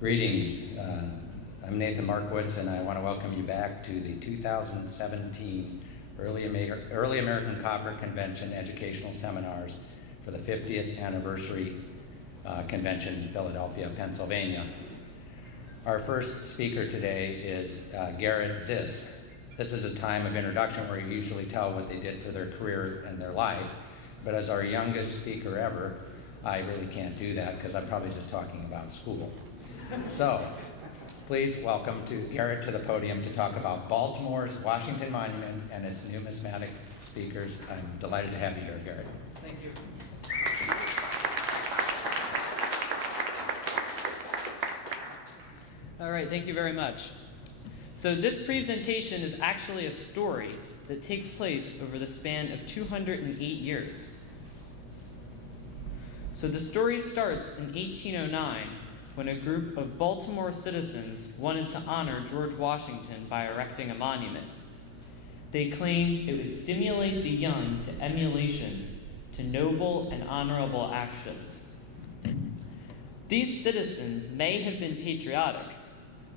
Greetings. I'm Nathan Markowitz, and I want to welcome you back to the 2017 Early American Copper Convention Educational Seminars for the 50th Anniversary Convention in Philadelphia, Pennsylvania. Our first speaker today is Garrett Ziss. This is a time of introduction where you usually tell what they did for their career and their life, but as our youngest speaker ever, I really can't do that because I'm probably just talking about school. So, please welcome Garrett to the podium to talk about Baltimore's Washington Monument and its numismatic speakers. I'm delighted to have you here, Garrett. Thank you. All right, thank you very much. So this presentation is actually a story that takes place over the span of 208 years. So the story starts in 1809 when a group of Baltimore citizens wanted to honor George Washington by erecting a monument. They claimed it would stimulate the young to emulation, to noble and honorable actions. These citizens may have been patriotic,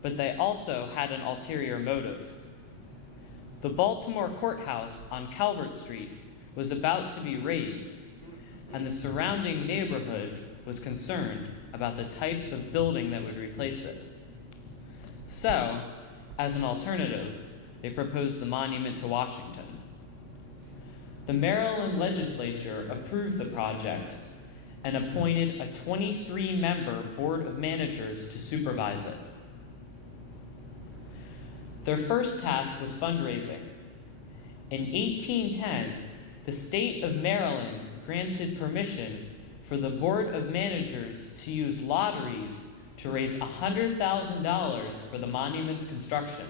but they also had an ulterior motive. The Baltimore courthouse on Calvert Street was about to be razed, and the surrounding neighborhood was concerned about the type of building that would replace it. So, as an alternative, they proposed the monument to Washington. The Maryland legislature approved the project and appointed a 23-member board of managers to supervise it. Their first task was fundraising. In 1810, the state of Maryland granted permission for the Board of Managers to use lotteries to raise $100,000 for the monument's construction.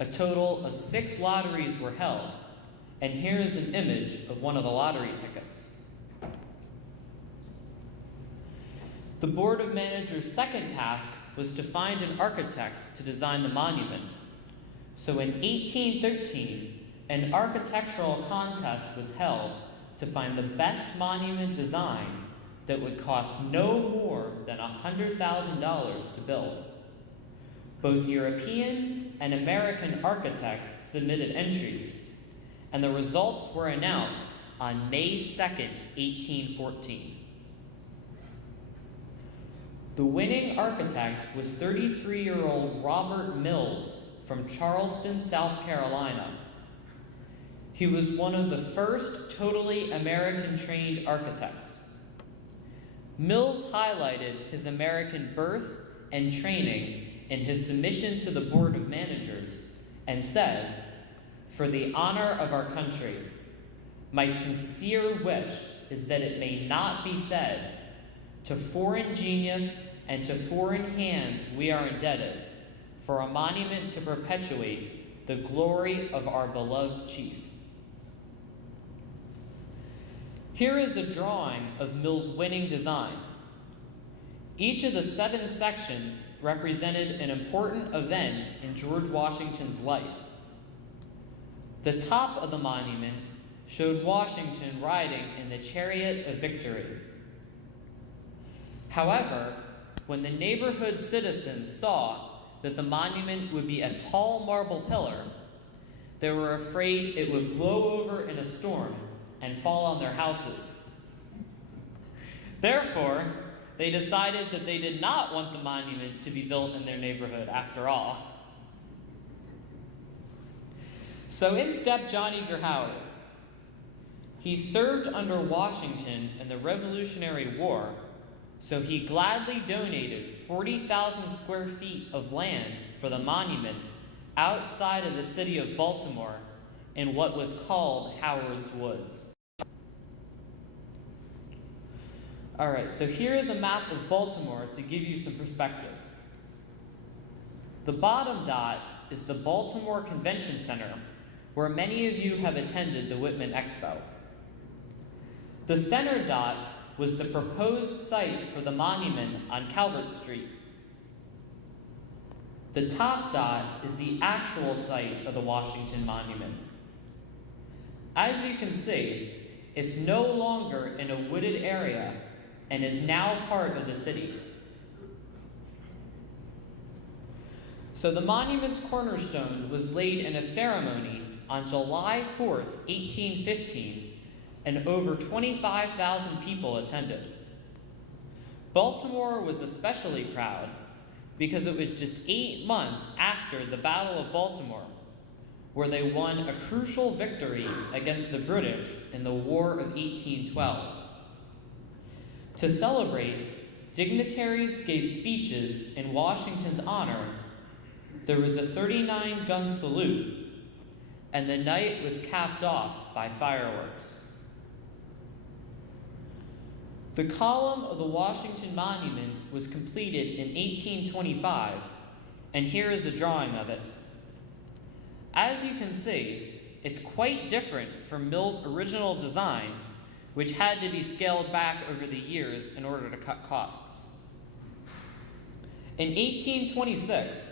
A total of 6 lotteries were held, and here is an image of one of the lottery tickets. The Board of Managers' second task was to find an architect to design the monument. So in 1813, an architectural contest was held to find the best monument design that would cost no more than $100,000 to build. Both European and American architects submitted entries, and the results were announced on May 2nd, 1814. The winning architect was 33-year-old Robert Mills from Charleston, South Carolina. He was one of the first totally American-trained architects. Mills highlighted his American birth and training in his submission to the Board of Managers and said, "For the honor of our country, my sincere wish is that it may not be said, to foreign genius and to foreign hands we are indebted for a monument to perpetuate the glory of our beloved chief." Here is a drawing of Mills' winning design. Each of the 7 sections represented an important event in George Washington's life. The top of the monument showed Washington riding in the chariot of victory. However, when the neighborhood citizens saw that the monument would be a tall marble pillar, they were afraid it would blow over in a storm and fall on their houses. Therefore, they decided that they did not want the monument to be built in their neighborhood after all. So in stepped John Eager Howard. He served under Washington in the Revolutionary War, so he gladly donated 40,000 square feet of land for the monument outside of the city of Baltimore in what was called Howard's Woods. All right, so here is a map of Baltimore to give you some perspective. The bottom dot is the Baltimore Convention Center, where many of you have attended the Whitman Expo. The center dot was the proposed site for the monument on Calvert Street. The top dot is the actual site of the Washington Monument. As you can see, it's no longer in a wooded area and is now part of the city. So the monument's cornerstone was laid in a ceremony on July 4th, 1815, and over 25,000 people attended. Baltimore was especially proud because it was just 8 months after the Battle of Baltimore, where they won a crucial victory against the British in the War of 1812. To celebrate, dignitaries gave speeches in Washington's honor. There was a 39-gun salute, and the night was capped off by fireworks. The column of the Washington Monument was completed in 1825, and here is a drawing of it. As you can see, it's quite different from Mill's original design, which had to be scaled back over the years in order to cut costs. In 1826,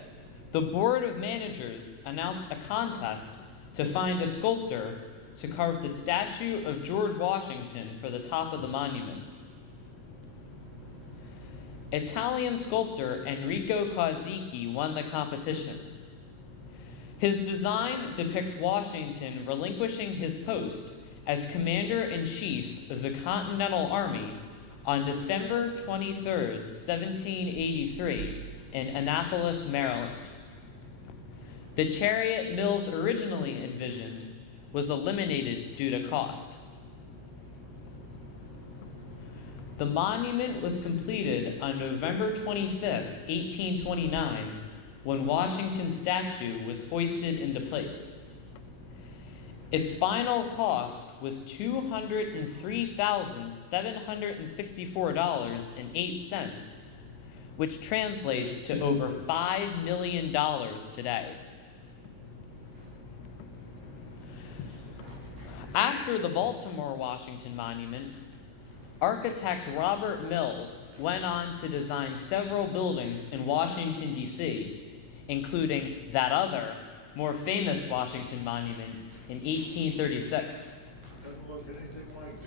the Board of Managers announced a contest to find a sculptor to carve the statue of George Washington for the top of the monument. Italian sculptor Enrico Kawasaki won the competition. His design depicts Washington relinquishing his post as Commander-in-Chief of the Continental Army on December 23, 1783, in Annapolis, Maryland. The chariot Mills originally envisioned was eliminated due to cost. The monument was completed on November 25, 1829, when Washington's statue was hoisted into place. Its final cost was $203,764.08, which translates to over $5 million today. After the Baltimore Washington Monument, architect Robert Mills went on to design several buildings in Washington, D.C., including that other, more famous Washington Monument in 1836. Doesn't look anything like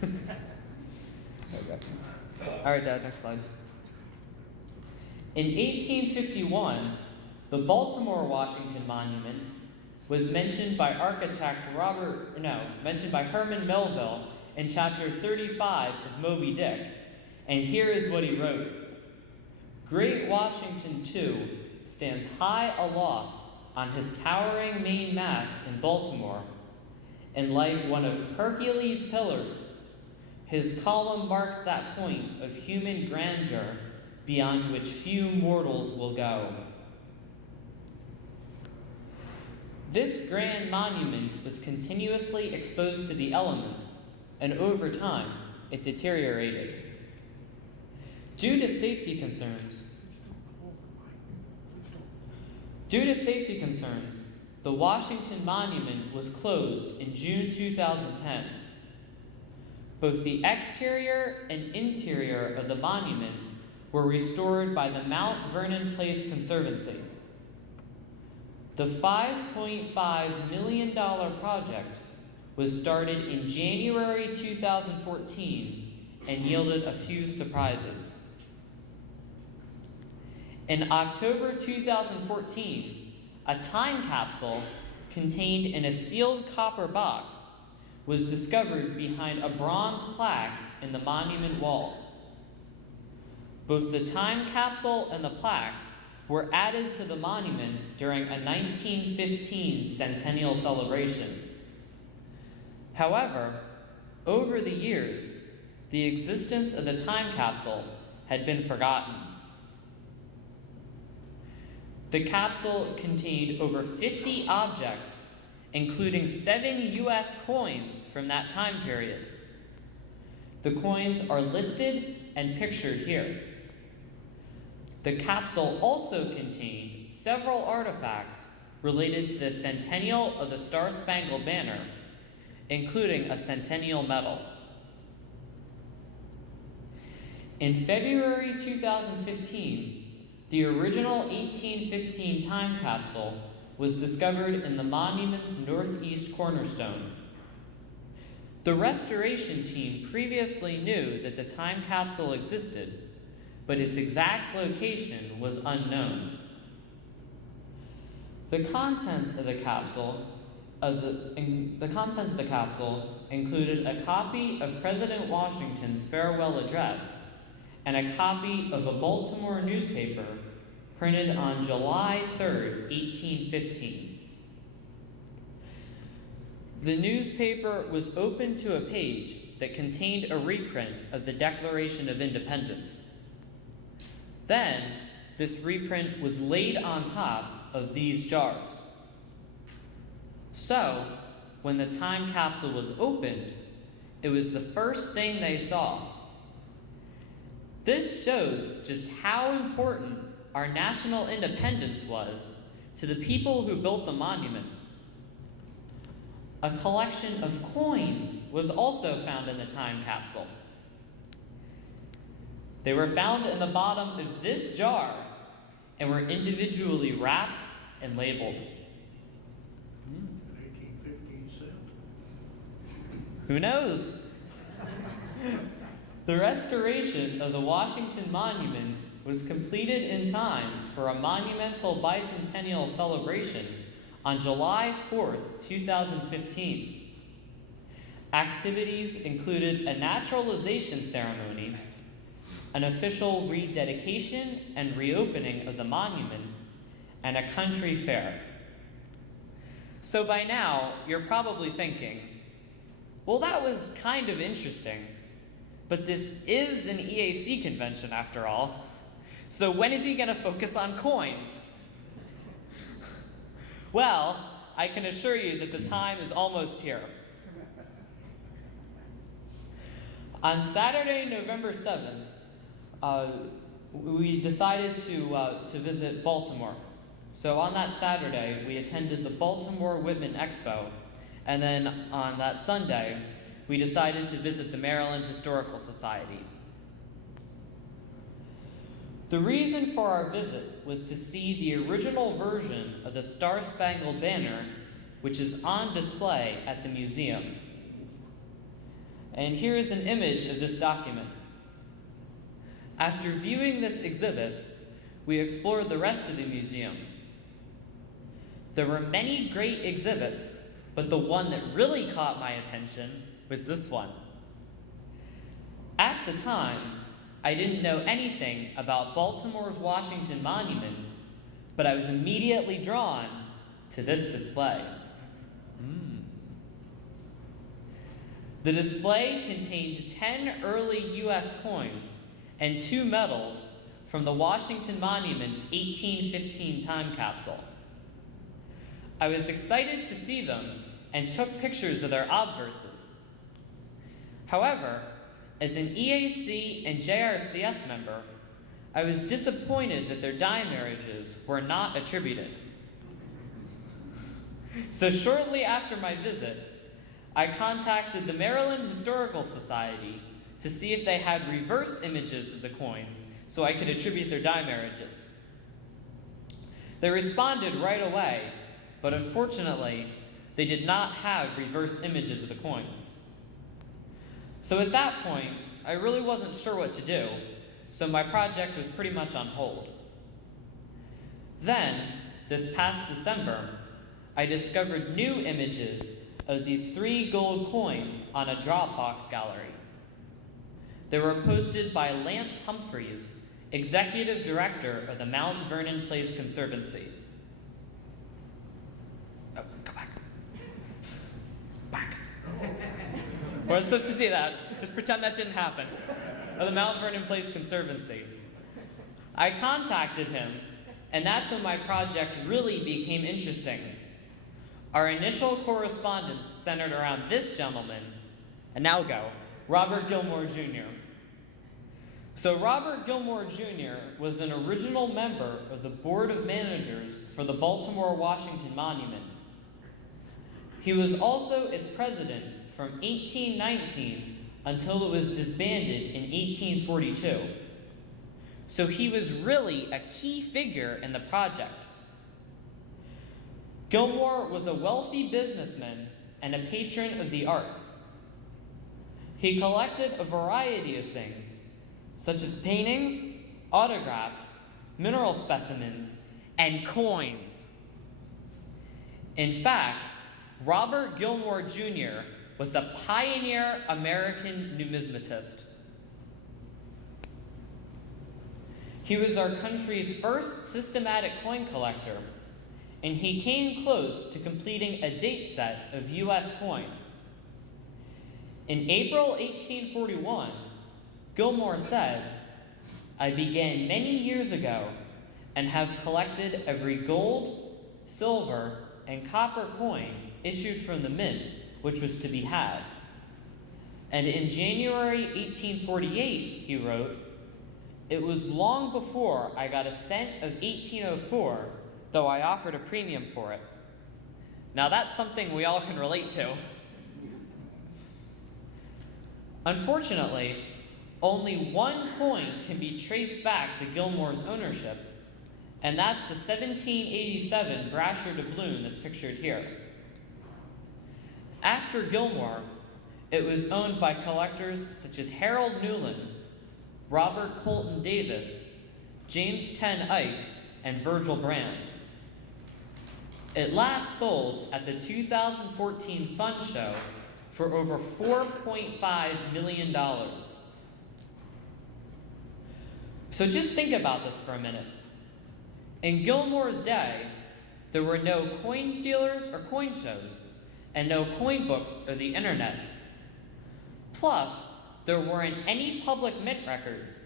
the guy. Okay. All right, Dad, next slide. In 1851, the Baltimore Washington Monument was mentioned by Herman Melville in chapter 35 of Moby Dick, and here is what he wrote. Great Washington, too, stands high aloft on his towering main mast in Baltimore, and like one of Hercules' pillars, his column marks that point of human grandeur beyond which few mortals will go. This grand monument was continuously exposed to the elements, and over time, it deteriorated. Due to safety concerns, the Washington Monument was closed in June 2010. Both the exterior and interior of the monument were restored by the Mount Vernon Place Conservancy. The $5.5 million project was started in January 2014 and yielded a few surprises. In October 2014, a time capsule contained in a sealed copper box was discovered behind a bronze plaque in the monument wall. Both the time capsule and the plaque were added to the monument during a 1915 centennial celebration. However, over the years, the existence of the time capsule had been forgotten. The capsule contained over 50 objects, including 7 U.S. coins from that time period. The coins are listed and pictured here. The capsule also contained several artifacts related to the centennial of the Star-Spangled Banner, including a centennial medal. In February 2015, the original 1815 time capsule was discovered in the monument's northeast cornerstone. The restoration team previously knew that the time capsule existed, but its exact location was unknown. The contents of the capsule included a copy of President Washington's farewell address and a copy of a Baltimore newspaper printed on July 3rd, 1815. The newspaper was opened to a page that contained a reprint of the Declaration of Independence. Then, this reprint was laid on top of these jars. So, when the time capsule was opened, it was the first thing they saw. This shows just how important our national independence was to the people who built the monument. A collection of coins was also found in the time capsule. They were found in the bottom of this jar and were individually wrapped and labeled. 1815 cent. Who knows? The restoration of the Washington Monument was completed in time for a monumental bicentennial celebration on July 4th, 2015. Activities included a naturalization ceremony, an official rededication and reopening of the monument, and a country fair. So by now, you're probably thinking, well, that was kind of interesting, but this is an EAC convention after all. So when is he going to focus on coins? Well, I can assure you that the time is almost here. On Saturday, November 7th, we decided to visit Baltimore. So on that Saturday, we attended the Baltimore Whitman Expo, and then on that Sunday, we decided to visit the Maryland Historical Society. The reason for our visit was to see the original version of the Star-Spangled Banner, which is on display at the museum. And here is an image of this document. After viewing this exhibit, we explored the rest of the museum. There were many great exhibits, but the one that really caught my attention was this one. At the time, I didn't know anything about Baltimore's Washington Monument, but I was immediately drawn to this display. The display contained 10 early U.S. coins and 2 medals from the Washington Monument's 1815 time capsule. I was excited to see them and took pictures of their obverses. However, as an EAC and JRCS member, I was disappointed that their dye marriages were not attributed. So shortly after my visit, I contacted the Maryland Historical Society to see if they had reverse images of the coins so I could attribute their dye marriages. They responded right away, but unfortunately, they did not have reverse images of the coins. So at that point, I really wasn't sure what to do, so my project was pretty much on hold. Then, this past December, I discovered new images of these 3 gold coins on a Dropbox gallery. They were posted by Lance Humphreys, Executive Director of the Mount Vernon Place Conservancy. Oh, go back. Back. We're supposed to see that. Just pretend that didn't happen. Of the Mount Vernon Place Conservancy. I contacted him, and that's when my project really became interesting. Our initial correspondence centered around this gentleman, and now go, Robert Gilmore Jr. So Robert Gilmore Jr. was an original member of the Board of Managers for the Baltimore Washington Monument. He was also its president from 1819 until it was disbanded in 1842. So he was really a key figure in the project. Gilmore was a wealthy businessman and a patron of the arts. He collected a variety of things, such as paintings, autographs, mineral specimens, and coins. In fact, Robert Gilmore Jr. was a pioneer American numismatist. He was our country's first systematic coin collector, and he came close to completing a date set of U.S. coins. In April 1841, Gilmore said, "I began many years ago and have collected every gold, silver, and copper coin issued from the mint which was to be had." And in January 1848, he wrote, "It was long before I got a cent of 1804, though I offered a premium for it." Now that's something we all can relate to. Unfortunately, only one coin can be traced back to Gilmore's ownership, and that's the 1787 Brasher doubloon that's pictured here. After Gilmore, it was owned by collectors such as Harold Newland, Robert Colton Davis, James Ten Eyck, and Virgil Brand. It last sold at the 2014 Fund Show for over $4.5 million. So just think about this for a minute. In Gilmore's day, there were no coin dealers or coin shows, and no coin books or the internet. Plus, there weren't any public mint records,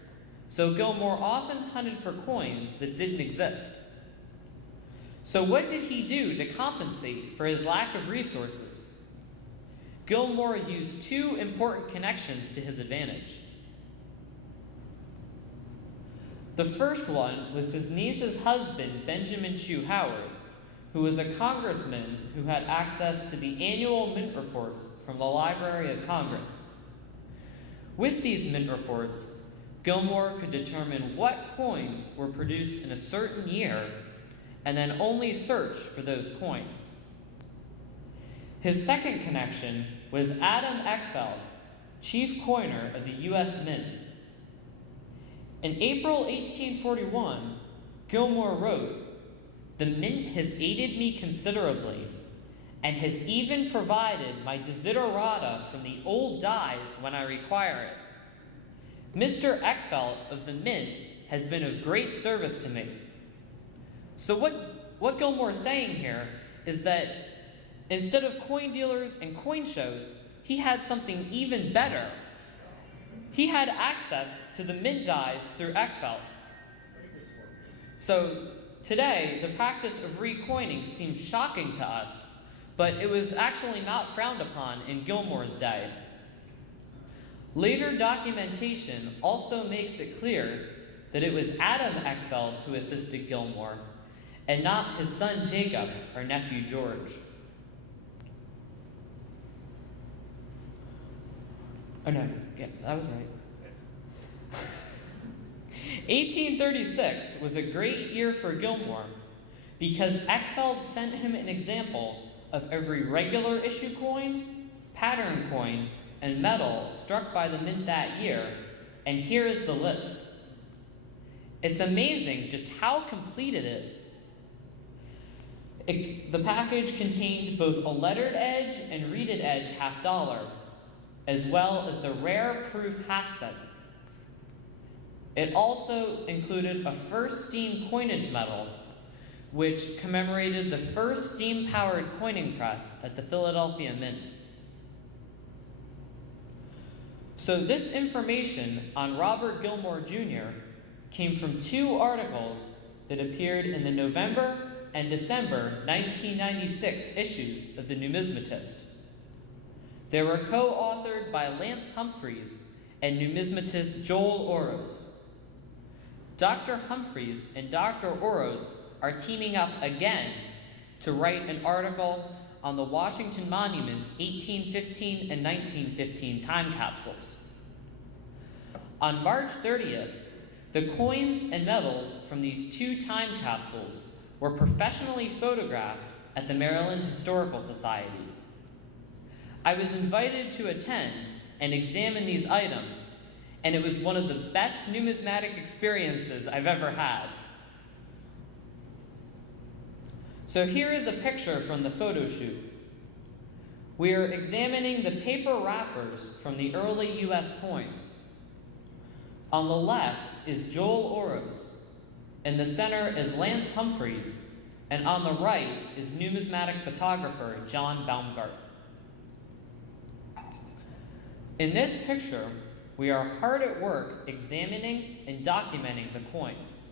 so Gilmore often hunted for coins that didn't exist. So what did he do to compensate for his lack of resources? Gilmore used two important connections to his advantage. The first one was his niece's husband, Benjamin Chew Howard, who was a congressman who had access to the annual mint reports from the Library of Congress. With these mint reports, Gilmore could determine what coins were produced in a certain year and then only search for those coins. His second connection was Adam Eckfeld, chief coiner of the U.S. Mint. In April 1841, Gilmore wrote, "The mint has aided me considerably, and has even provided my desiderata from the old dies when I require it. Mr. Eckfeld of the Mint has been of great service to me." So what Gilmore is saying here is that instead of coin dealers and coin shows, he had something even better. He had access to the mint dies through Eckfeld. So today, the practice of recoining seems shocking to us, but it was actually not frowned upon in Gilmore's day. Later documentation also makes it clear that it was Adam Eckfeld who assisted Gilmore, and not his son Jacob or nephew George. Oh no, yeah, that was right. 1836 was a great year for Gilmore because Eckfeld sent him an example of every regular issue coin, pattern coin, and medal struck by the mint that year, and here is the list. It's amazing just how complete it is. The package contained both a lettered edge and reeded edge $50, as well as the rare proof half set. It also included a first steam coinage medal, which commemorated the first steam-powered coining press at the Philadelphia Mint. So this information on Robert Gilmore Jr. came from two articles that appeared in the November and December 1996 issues of the Numismatist. They were co-authored by Lance Humphreys and numismatist Joel Oros. Dr. Humphreys and Dr. Oros are teaming up again to write an article on the Washington Monument's 1815 and 1915 time capsules. On March 30th, the coins and medals from these two time capsules were professionally photographed at the Maryland Historical Society. I was invited to attend and examine these items, and it was one of the best numismatic experiences I've ever had. So here is a picture from the photo shoot. We are examining the paper wrappers from the early US coins. On the left is Joel Oros, in the center is Lance Humphreys, and on the right is numismatic photographer John Baumgart. In this picture, we are hard at work examining and documenting the coins.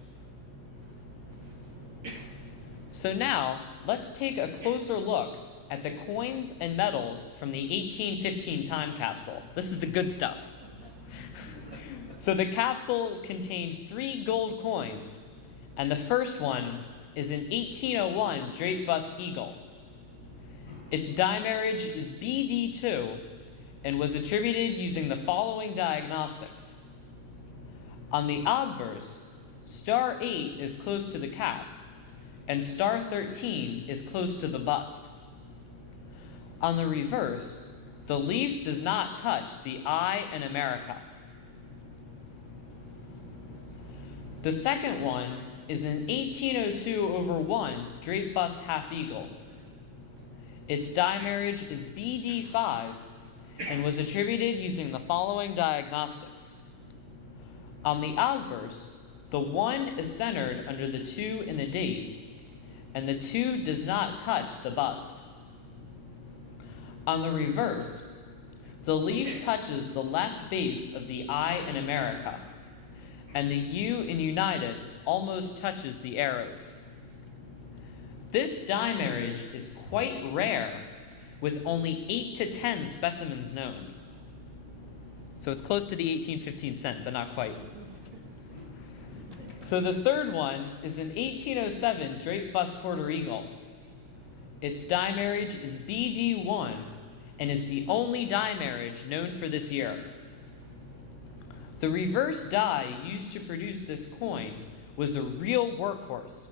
So now, let's take a closer look at the coins and medals from the 1815 time capsule. This is the good stuff. So the capsule contained 3 gold coins, and the first one is an 1801 draped bust eagle. Its dimarriage is BD2 and was attributed using the following diagnostics. On the obverse, star 8 is close to the cap, and star 13 is close to the bust. On the reverse, the leaf does not touch the I in America. The second one is an 1802/1 draped bust half eagle. Its dimarriage is BD5 and was attributed using the following diagnostics. On the obverse, the 1 is centered under the 2 in the date, and the 2 does not touch the bust. On the reverse, the leaf touches the left base of the I in America, and the U in United almost touches the arrows. This dimarriage is quite rare, with only 8 to 10 specimens known. So it's close to the 1815 cent, but not quite. So the third one is an 1807 draped bust quarter eagle. Its dimarriage is BD1 and is the only dimarriage known for this year. The reverse die used to produce this coin was a real workhorse.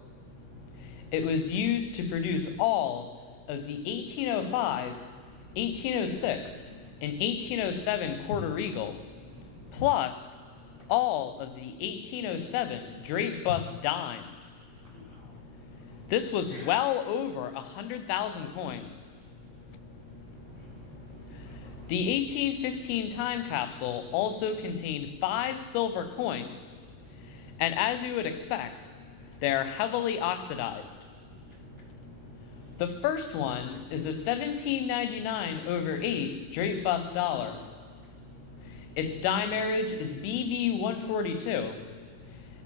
It was used to produce all of the 1805, 1806, and 1807 quarter eagles, plus all of the 1807 draped bust dimes. This was well over 100,000 coins. The 1815 time capsule also contained 5 silver coins, and as you would expect, they are heavily oxidized. The first one is a 1799/8 draped bust dollar. Its dimarriage is BB142,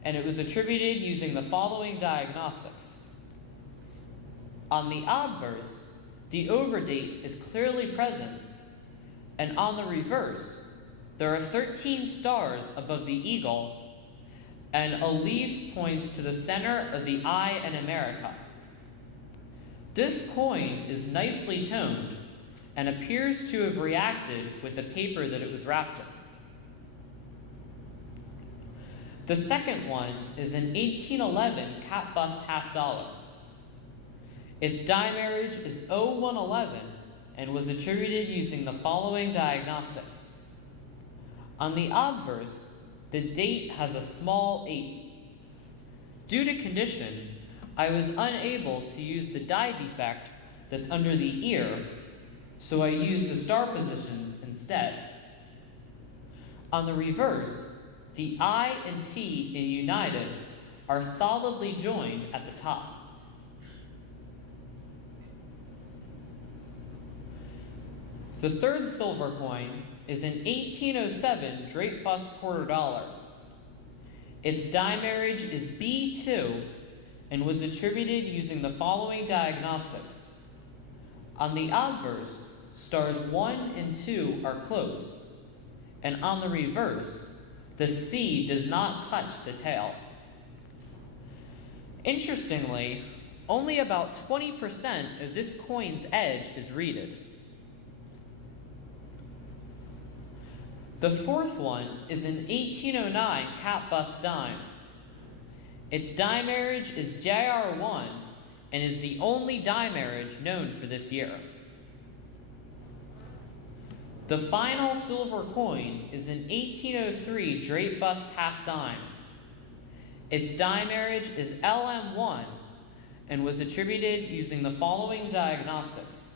and it was attributed using the following diagnostics. On the obverse, the overdate is clearly present, and on the reverse, there are 13 stars above the eagle, and a leaf points to the center of the I in America. This coin is nicely toned and appears to have reacted with the paper that it was wrapped in. The second one is an 1811 cap bust half dollar. Its dimarriage is 0111 and was attributed using the following diagnostics. On the obverse, the date has a small 8. Due to condition, I was unable to use the die defect that's under the ear, so I used the star positions instead. On the reverse, the I and T in United are solidly joined at the top. The third silver coin is an 1807 draped bust quarter dollar. Its dimarriage is B2 and was attributed using the following diagnostics. On the obverse, stars 1 and 2 are close, and on the reverse, the C does not touch the tail. Interestingly, only about 20% of this coin's edge is reeded. The fourth one is an 1809 cap bust dime. Its dimarriage is JR1 and is the only dimarriage known for this year. The final silver coin is an 1803 draped bust half dime. Its dimarriage is LM1 and was attributed using the following diagnostics.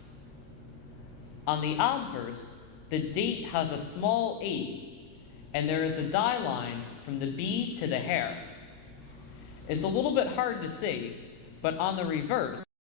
On the obverse, the date has a small 8, and there is a die line from the B to the hair. It's a little bit hard to see, but on the reverse,